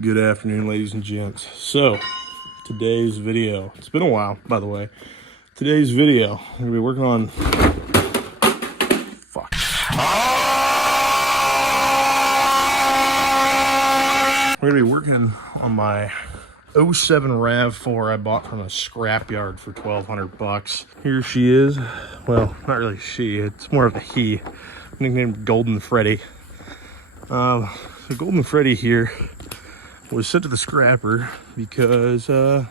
Good afternoon, ladies and gents. So, today's video, it's been a while, by the way. Today's video, we're gonna be working on, We're gonna be working on my 07 RAV4 I bought from a scrapyard for 1,200 bucks. Here she is. Well, not really she, it's more of a he, nicknamed Golden Freddy. The Golden Freddy here was sent to the scrapper because he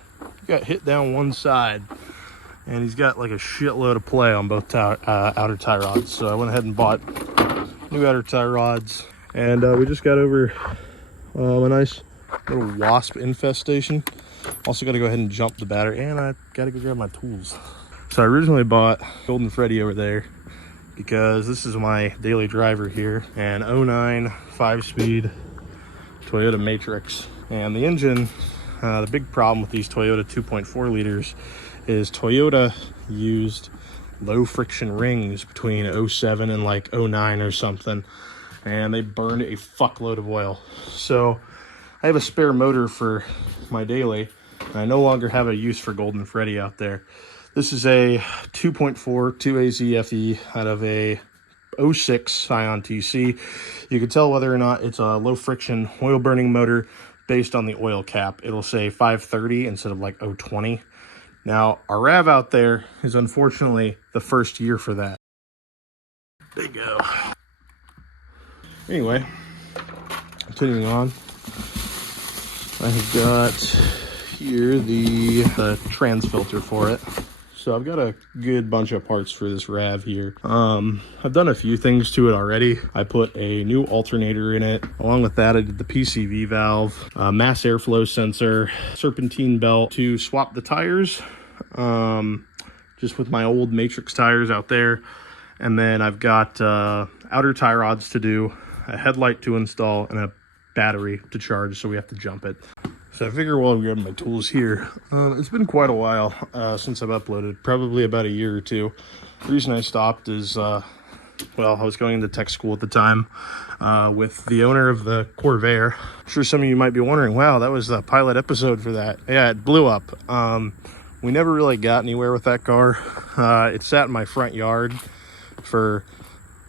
got hit down one side and he's got like a shitload of play on both outer tie rods. So I went ahead and bought new outer tie rods, and we just got over a nice little wasp infestation. Also got to go ahead and jump the battery, and I got to go grab my tools. So I originally bought Golden Freddy over there because this is my daily driver here, an 09 5-speed Toyota Matrix. And the engine, the big problem with these Toyota 2.4 liters is Toyota used low friction rings between 07 and like 09 or something, and they burned a fuckload of oil. So I have a spare motor for my daily, and I no longer have a use for Golden Freddy out there. This is a 2.4 2AZ FE out of a 06 Scion TC. You can tell whether or not it's a low friction oil burning motor based on the oil cap. It'll say 530 instead of like 020. Now our RAV out there is unfortunately the first year for that. There you go. Anyway, continuing on, I have got here the trans filter for it. So I've got a good bunch of parts for this RAV here. I've done a few things to it already. I put a new alternator in it. Along with that, I did the PCV valve, mass airflow sensor, serpentine belt to swap the tires, just with my old Matrix tires out there. And then I've got outer tie rods to do, a headlight to install, and a battery to charge, so we have to jump it. So I figure while I'm grabbing my tools here, it's been quite a while since I've uploaded, probably about a year or two. The reason I stopped is, well, I was going into tech school at the time with the owner of the Corvair. I'm sure some of you might be wondering, wow, that was the pilot episode for that. Yeah, it blew up. We never really got anywhere with that car. It sat in my front yard for,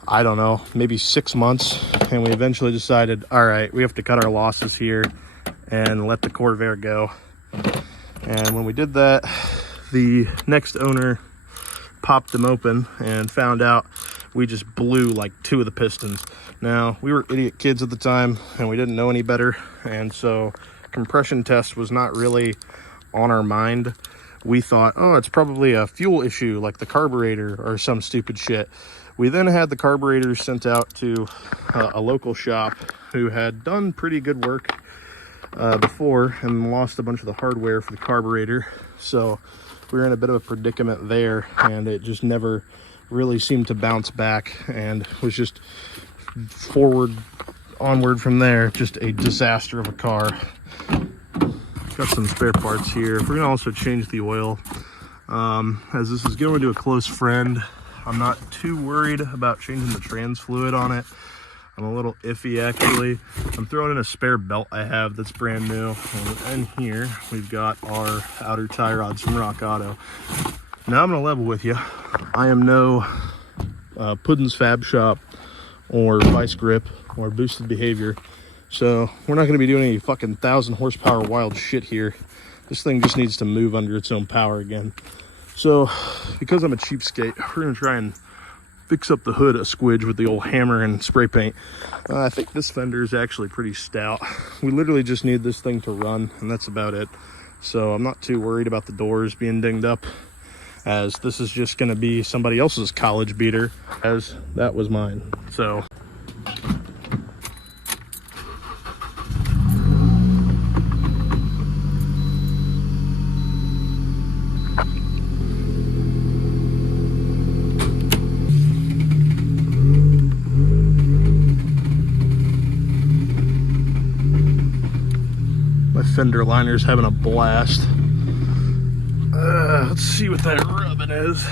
I don't know, maybe 6 months, and we eventually decided, all right, we have to cut our losses here and let the Corvair go. And when we did that, the next owner popped them open and found out we just blew like 2 of the pistons. Now, we were idiot kids at the time and we didn't know any better, and so compression test was not really on our mind. We thought, oh, it's probably a fuel issue like the carburetor or some stupid shit. We then had the carburetor sent out to a local shop who had done pretty good work before and lost a bunch of the hardware for the carburetor. So we were in a bit of a predicament there, and it just never really seemed to bounce back and was just onward from there. Just a disaster of a car. Got some spare parts here. We're gonna also change the oil. As this is going to a close friend, I'm not too worried about changing the trans fluid on it. I'm a little iffy, actually. I'm throwing in a spare belt I have that's brand new. And here we've got our outer tie rods from Rock Auto. Now I'm gonna level with you. I am no Puddin's Fab Shop or Vice Grip or Boosted Behavior. So we're not gonna be doing any fucking 1,000 horsepower wild shit here. This thing just needs to move under its own power again. So because I'm a cheapskate, we're gonna try and fix up the hood a squidge with the old hammer and spray paint. I think this fender is actually pretty stout. We literally just need this thing to run, and that's about it. So I'm not too worried about the doors being dinged up, as this is just gonna be somebody else's college beater, as that was mine. So fender liner's having a blast. Let's see what that rubbing is.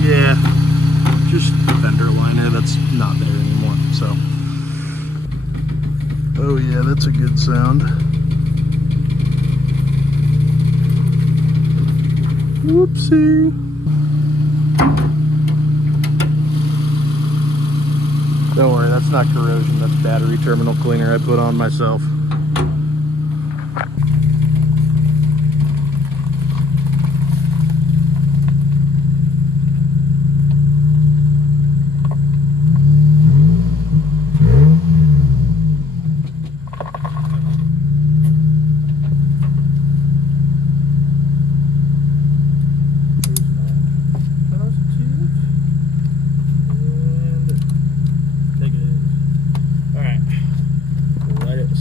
Yeah, just fender liner that's not there anymore. So Oh yeah, that's a good sound. Whoopsie. Don't worry, that's not corrosion, that's battery terminal cleaner I put on myself.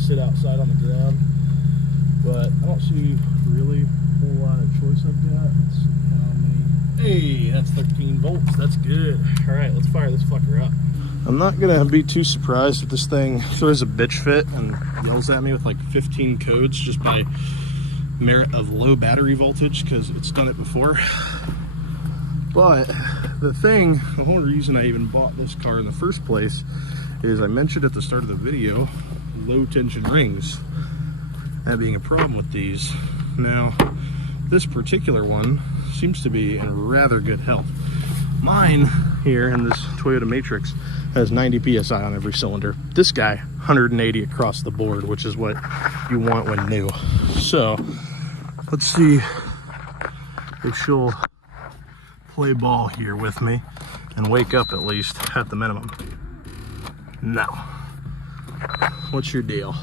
Sit outside on the ground, but I don't see really a whole lot of choice I've got. Let's see how many. Hey, that's 13 volts. That's good. All right, let's fire this fucker up. I'm not gonna be too surprised if this thing throws a bitch fit and yells at me with like 15 codes just by merit of low battery voltage, because it's done it before. But the whole reason I even bought this car in the first place is I mentioned at the start of the video low tension rings, that being a problem with these. Now this particular one seems to be in rather good health. Mine here in this Toyota Matrix has 90 psi on every cylinder. This guy 180 across the board, which is what you want when new. So let's see if she'll play ball here with me and wake up at least at the minimum. No. What's your deal?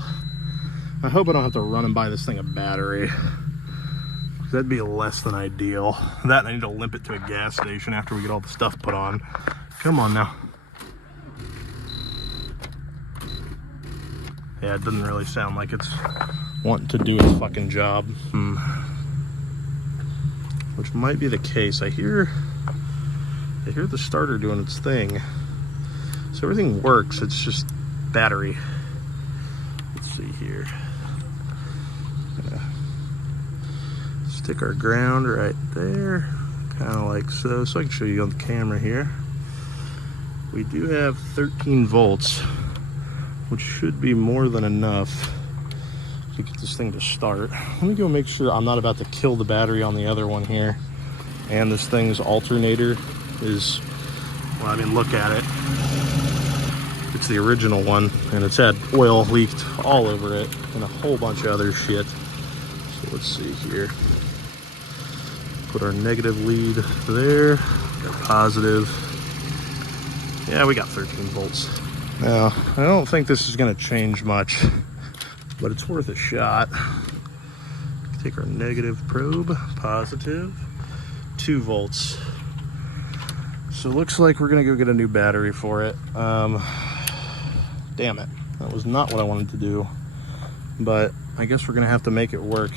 I hope I don't have to run and buy this thing a battery. That'd be less than ideal. That and I need to limp it to a gas station after we get all the stuff put on. Come on now. Yeah, it doesn't really sound like it's wanting to do its fucking job. Which might be the case. I hear the starter doing its thing. So everything works, it's just battery. Let's see here. Stick our ground right there, kind of like so I can show you on the camera here. We do have 13 volts, which should be more than enough to get this thing to start. Let me go make sure I'm not about to kill the battery on the other one here. And this thing's alternator is, well, I mean, look at it. It's the original one, and it's had oil leaked all over it and a whole bunch of other shit. So let's see here. Put our negative lead there, got positive. Yeah, we got 13 volts. Now, I don't think this is gonna change much, but it's worth a shot. Take our negative probe, positive, 2 volts. So it looks like we're gonna go get a new battery for it. Damn it, that was not what I wanted to do, but I guess we're gonna have to make it work.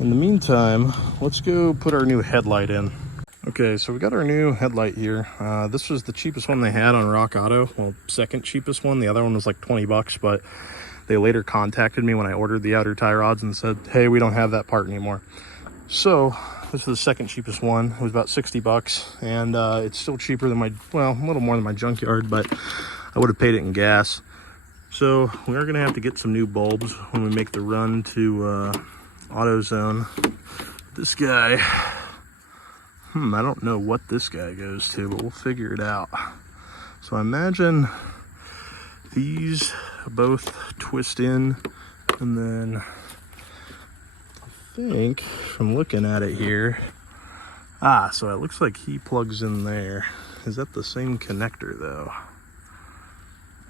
In the meantime, let's go put our new headlight in. Okay, so we got our new headlight here. This was the cheapest one they had on Rock Auto. Well, second cheapest one. The other one was like 20 bucks, but they later contacted me when I ordered the outer tie rods and said, hey, we don't have that part anymore. So this was the second cheapest one. It was about 60 bucks, and it's still cheaper than my, well, a little more than my junkyard, but I would have paid it in gas. So we are gonna have to get some new bulbs when we make the run to AutoZone. This guy, I don't know what this guy goes to, but we'll figure it out. So I imagine these both twist in, and then I think from looking at it here, so it looks like he plugs in there. Is that the same connector though?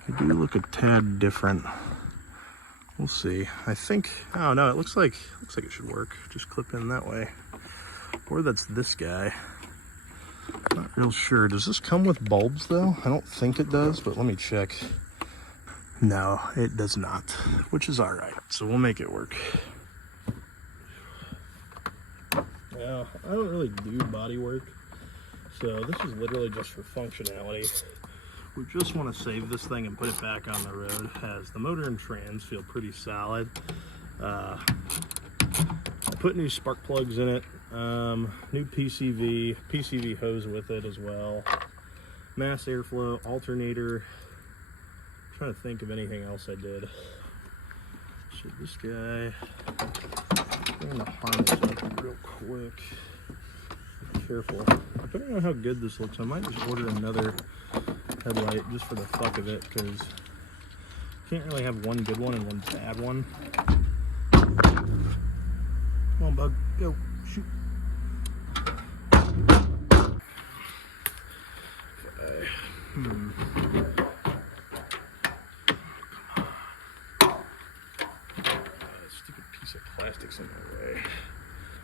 They do look a tad different. We'll see. I think, oh no, it looks like it should work. Just clip in that way. Or that's this guy. Not real sure. Does this come with bulbs though? I don't think it does, but let me check. No, it does not, which is all right. So we'll make it work. Well, I don't really do body work, so this is literally just for functionality. We just want to save this thing and put it back on the road, as the motor and trans feel pretty solid. I put new spark plugs in it, new PCV hose with it as well, mass airflow, alternator. I'm trying to think of anything else I did. So this guy, bring the harness up real quick. Be careful. Depending on how good this looks, I might just order another headlight just for the fuck of it, because you can't really have one good one and one bad one. Come on, bug, go, shoot. Okay. Stupid piece of plastic's in my way.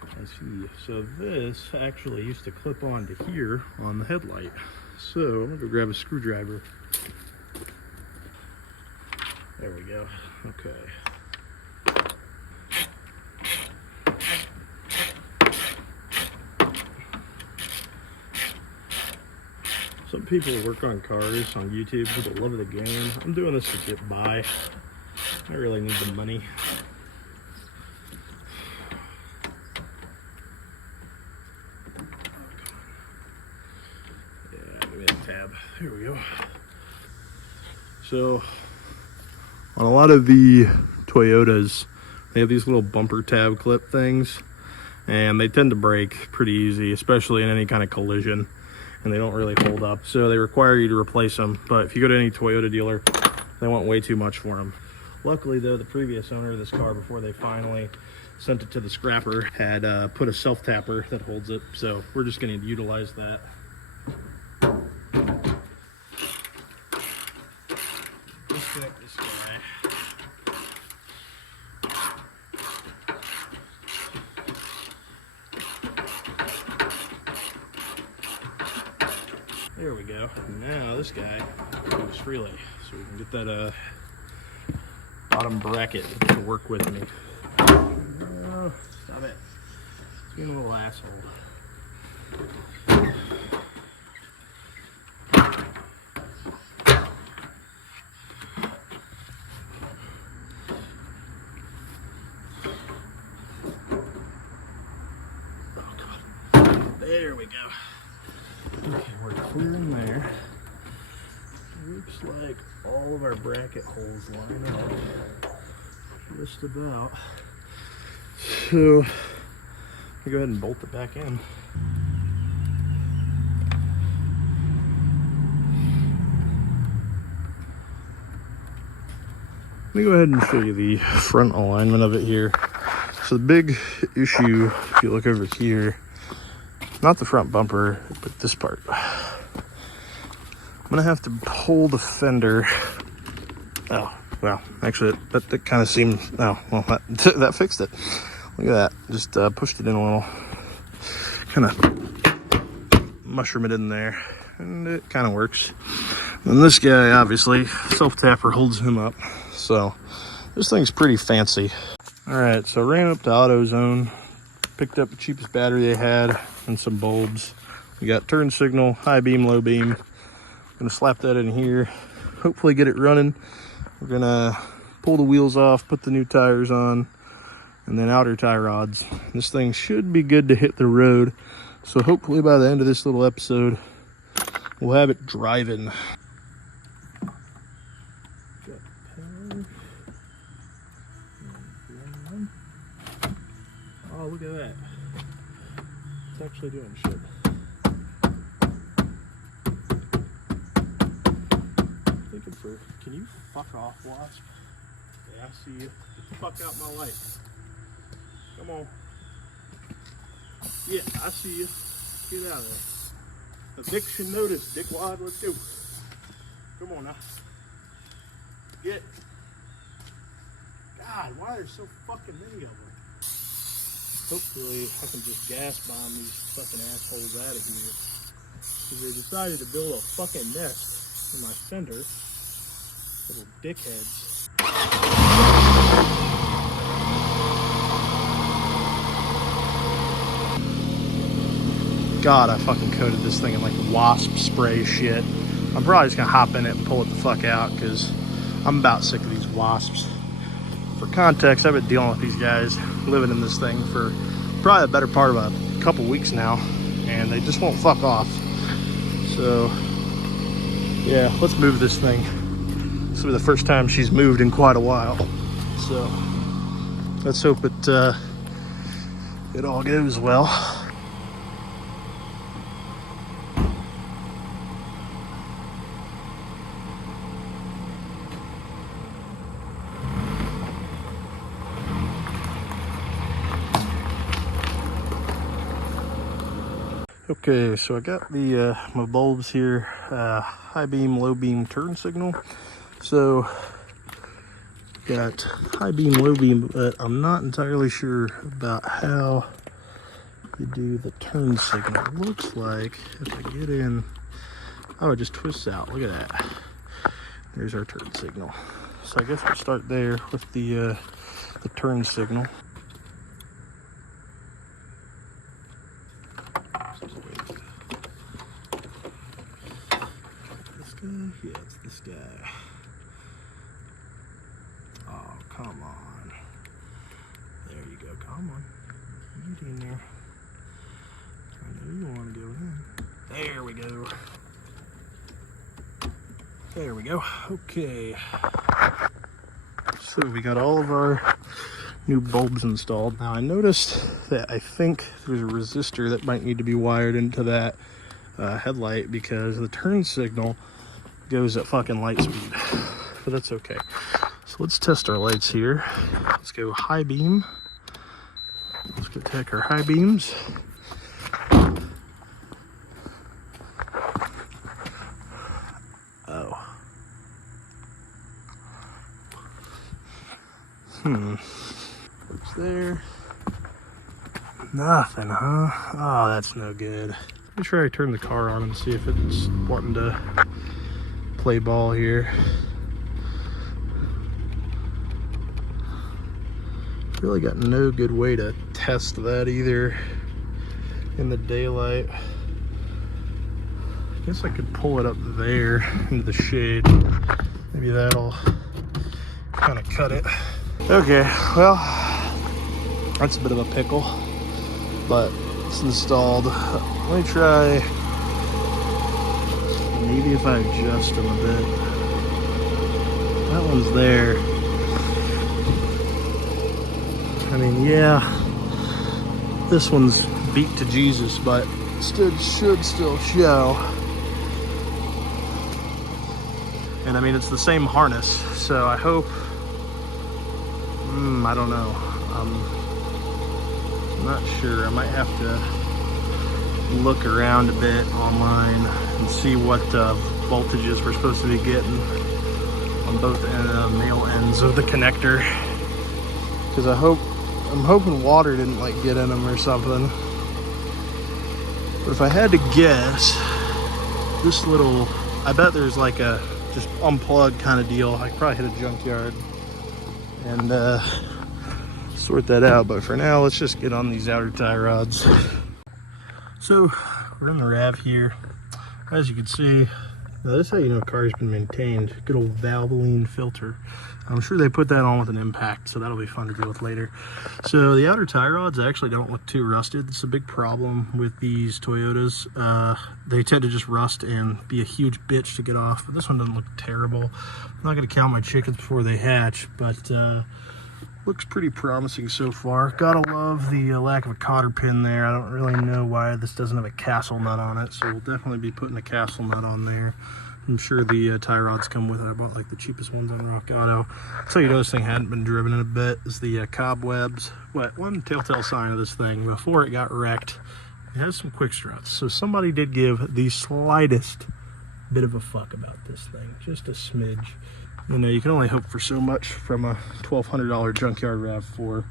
I see. So this actually used to clip onto here on the headlight. So I'm gonna go grab a screwdriver. There we go. Okay. Some people work on cars on YouTube for the love of the game. I'm doing this to get by. I really need the money. Tab. Here we go. So on a lot of the Toyotas, they have these little bumper tab clip things, and they tend to break pretty easy, especially in any kind of collision, and they don't really hold up, so they require you to replace them. But if you go to any Toyota dealer, they want way too much for them. Luckily though, the previous owner of this car, before they finally sent it to the scrapper, had put a self tapper that holds it, so we're just going to utilize that. Disconnect this guy. There we go. Now this guy moves freely, so we can get that bottom bracket to work with me. Oh, stop it. It's being a little asshole. There we go. Okay, we're clear in there. Looks like all of our bracket holes line up. Just about. So, I'll go ahead and bolt it back in. Let me go ahead and show you the front alignment of it here. So the big issue, if you look over here, not the front bumper, but this part. I'm gonna have to pull the fender. Oh, well, actually, that kind of seemed, oh, well, that fixed it. Look at that, just pushed it in a little. Kind of mushroom it in there, and it kind of works. And this guy, obviously, self-tapper holds him up. So, this thing's pretty fancy. All right, so ran up to AutoZone, picked up the cheapest battery they had, and some bulbs. We got turn signal, high beam, low beam. Gonna slap that in here, hopefully get it running. We're gonna pull the wheels off, put the new tires on, and then outer tie rods. This thing should be good to hit the road. So hopefully by the end of this little episode, we'll have it driving. Oh, look at that. It's actually doing shit. Thinking for, can you fuck off, Wasp? Yeah, I see you. Get the fuck out my light. Come on. Yeah, I see you. Get out of there. Eviction notice, dickwad. Let's go. Come on now. Get. God, why are there so fucking many of them? Hopefully I can just gas bomb these fucking assholes out of here. Because they decided to build a fucking nest in my fender. Little dickheads. God, I fucking coated this thing in like wasp spray shit. I'm probably just gonna hop in it and pull it the fuck out because I'm about sick of these wasps. For context, I've been dealing with these guys living in this thing for probably the better part of a couple weeks now, and they just won't fuck off. So yeah, let's move this thing. This will be the first time she's moved in quite a while. So let's hope it all goes well. Okay, so I got the my bulbs here, high beam, low beam turn signal. So got high beam, low beam, but I'm not entirely sure about how you do the turn signal. It looks like if I get in, oh, it just twists out. Look at that. There's our turn signal. So I guess we'll start there with the turn signal. Yeah, it's this guy. Oh, come on. There you go. Come on. Get in there. I know you want to go in. There we go. There we go. Okay. So we got all of our new bulbs installed. Now I noticed that I think there's a resistor that might need to be wired into that headlight because the turn signal goes at fucking light speed, but that's okay. So let's test our lights here. Let's go high beam. Let's go check our high beams. Oh. What's there? Nothing, huh? Oh, that's no good. Let me try to turn the car on and see if it's wanting to play ball here. Really got no good way to test that either in the daylight. I guess I could pull it up there into the shade. Maybe that'll kind of cut it. Okay, well, that's a bit of a pickle, but it's installed. Let me try. Maybe if I adjust them a bit. That one's there. I mean, yeah, this one's beat to Jesus, but should still show. And I mean, it's the same harness, so I hope, I don't know. I'm not sure. I might have to look around a bit online and see what voltages we're supposed to be getting on both male ends of the connector, because I'm hoping water didn't like get in them or something. But if I had to guess, this little, I bet there's like a just unplugged kind of deal. I could probably hit a junkyard and sort that out, but for now let's just get on these outer tie rods. So we're in the RAV here. As you can see, now this is how you know a car's been maintained. Good old Valvoline filter. I'm sure they put that on with an impact, so that'll be fun to deal with later. So the outer tie rods actually don't look too rusted. It's a big problem with these Toyotas. They tend to just rust and be a huge bitch to get off, but this one doesn't look terrible. I'm not gonna count my chickens before they hatch, but looks pretty promising so far. Gotta love the lack of a cotter pin there. I don't really know why this doesn't have a castle nut on it, so we'll definitely be putting a castle nut on there. I'm sure the tie rods come with it. I bought like the cheapest ones on Rock Auto. So you know this thing hadn't been driven in a bit is the cobwebs. What one telltale sign of this thing before it got wrecked, it has some quick struts. So somebody did give the slightest bit of a fuck about this thing, just a smidge. You know, you can only hope for so much from a $1,200 junkyard RAV4.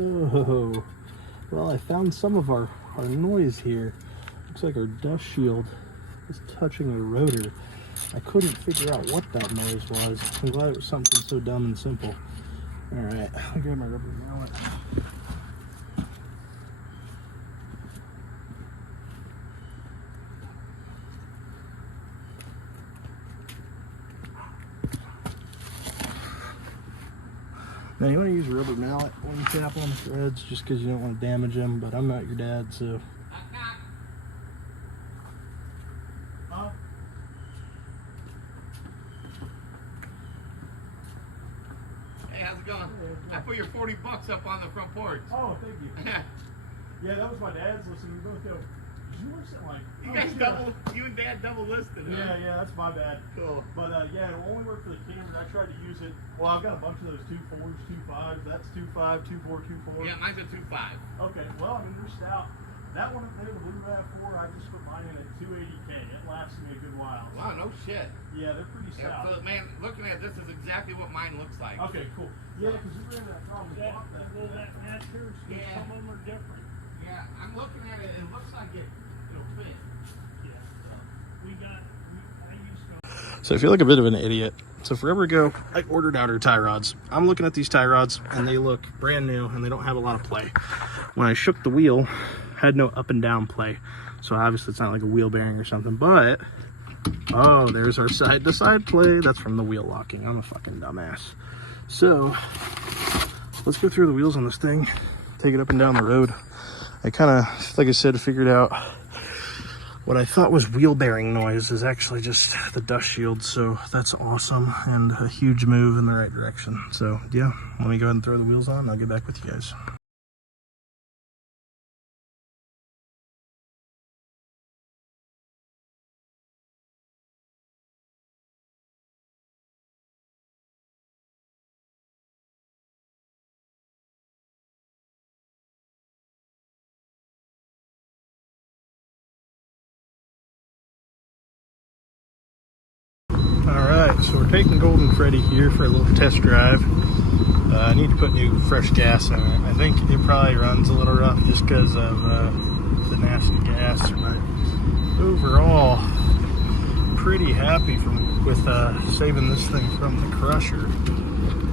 Oh, well, I found some of our noise here. Looks like our dust shield is touching the rotor. I couldn't figure out what that noise was. I'm glad it was something so dumb and simple. All right, I'll grab my rubber mallet. Now you want to use a rubber mallet when you tap on the threads, just because you don't want to damage them. But I'm not your dad, so. Huh? Hey, how's it going? I put your $40 up on the front porch. Oh, thank you. Yeah, that was my dad's listing. We both go. Did you list it like? You guys you and Dad double listed, huh? Yeah, yeah, that's my bad. Cool. But yeah, it only worked for the cameras. I tried to use it. Well, I've got a bunch of those 2.4s, 2.5s. That's 2.5, 2.4, 2.4. Yeah, mine's a 2.5. Okay, well, I mean, they're stout. That one up there, the Blue RAV4, I just put mine in at 280K. It lasted me a good while. Wow, no shit. Yeah, they're pretty Yeah, stout. so, man, looking at this is exactly what mine looks like. Okay, cool. Yeah, because we ran that problem. That matches, Yeah. some of them are different. Yeah, I'm looking at it. It looks like it'll fit. Yeah. I used to. So I feel like a bit of an idiot. So forever ago, I ordered outer tie rods. I'm looking at these tie rods, and they look brand new, and they don't have a lot of play. When I shook the wheel, had no up and down play. So obviously it's not like a wheel bearing or something, but oh, there's our side to side play. That's from the wheel locking. I'm a fucking dumbass. So let's go through the wheels on this thing, take it up and down the road. I kind of, like I said, figured out what I thought was wheel bearing noise is actually just the dust shield. So that's awesome and a huge move in the right direction. So yeah, let me go ahead and throw the wheels on and I'll get back with you guys. Alright, so we're taking Golden Freddy here for a little test drive. I need to put new fresh gas in it. I think it probably runs a little rough just because of the nasty gas, but overall, pretty happy with saving this thing from the crusher.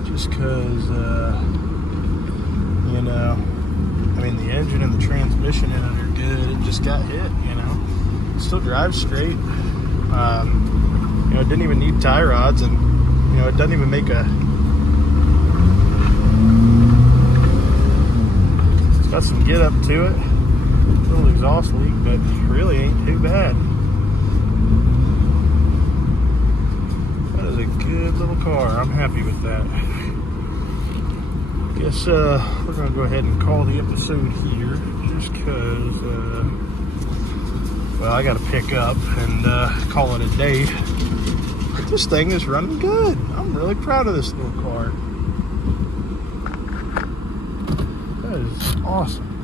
Just because, you know, I mean, the engine and the transmission in it are good. It just got hit, you know. It still drives straight. You know, it didn't even need tie rods, and you know, it doesn't even make a. It's got some get up to it, little exhaust leak, but really ain't too bad. That is a good little car. I'm happy with that. Guess we're gonna go ahead and call the episode here, just cause. Well, I got to pick up and call it a day. But this thing is running good. I'm really proud of this little car. That is awesome.